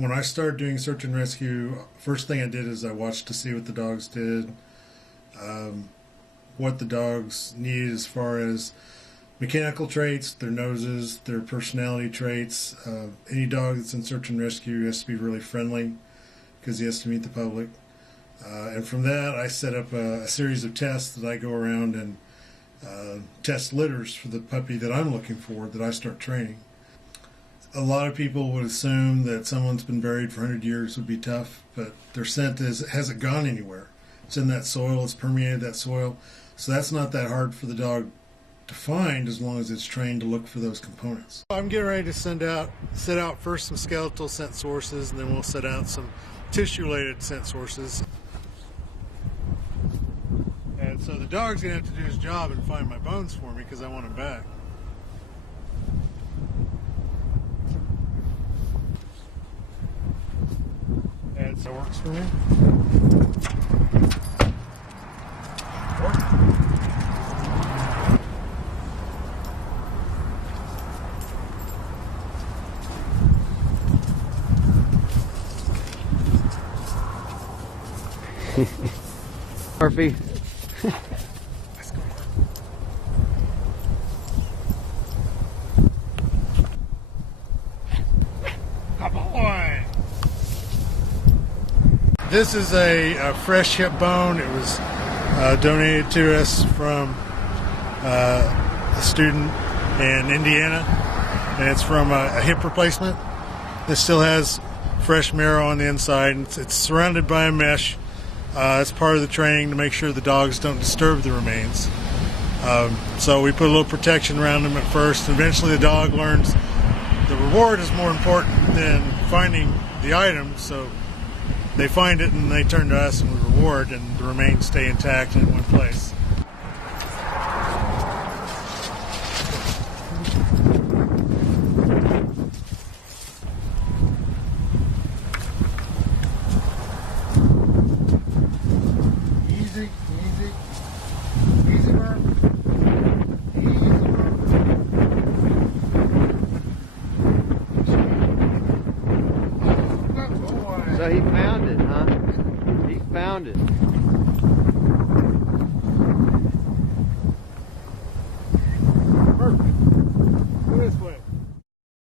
When I started doing search and rescue, first thing I did is I watched to see what the dogs did, what the dogs needed as far as mechanical traits, their noses, their personality traits. Any dog that's in search and rescue has to be really friendly because he has to meet the public. And from that, I set up a series of tests that I go around and test litters for the puppy that I'm looking for, that I start training. A lot of people would assume that someone's been buried for 100 years would be tough, but their scent hasn't gone anywhere. It's in that soil, it's permeated that soil, so that's not that hard for the dog to find as long as it's trained to look for those components. I'm getting ready to set out first some skeletal scent sources, and then we'll set out some tissue-related scent sources. And so the dog's going to have to do his job and find my bones for me because I want him back. And so it works for me. Murphy. Let's go. Good boy. This is a fresh hip bone. It was donated to us from a student in Indiana, and it's from a hip replacement. This still has fresh marrow on the inside, and it's surrounded by a mesh. It's part of the training to make sure the dogs don't disturb the remains. So we put a little protection around them at first. Eventually the dog learns the reward is more important than finding the item, so they find it and they turn to us and we reward, and the remains stay intact in one place. So he found it, huh? He found it.